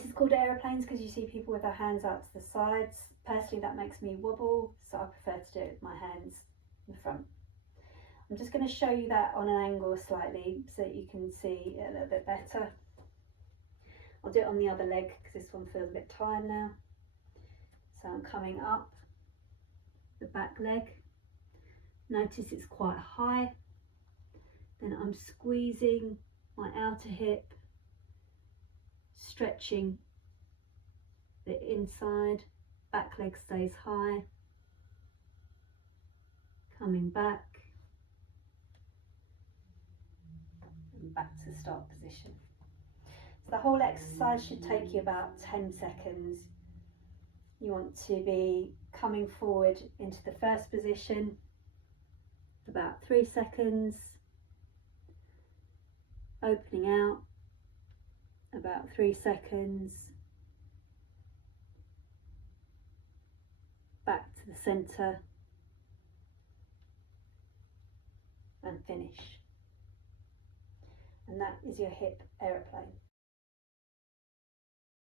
This is called aeroplanes because you see people with their hands out to the sides. Personally, that makes me wobble, so I prefer to do it with my hands in the front. I'm just going to show you that on an angle slightly so that you can see it a little bit better. I'll do it on the other leg because this one feels a bit tired now. So I'm coming up the back leg. Notice it's quite high. Then I'm squeezing my outer hip, stretching the inside, back leg stays high, coming back, and back to start position. So the whole exercise should take you about 10 seconds. You want to be coming forward into the first position, about 3 seconds, opening out, about 3 seconds, back to the centre, and finish. And that is your hip aeroplane.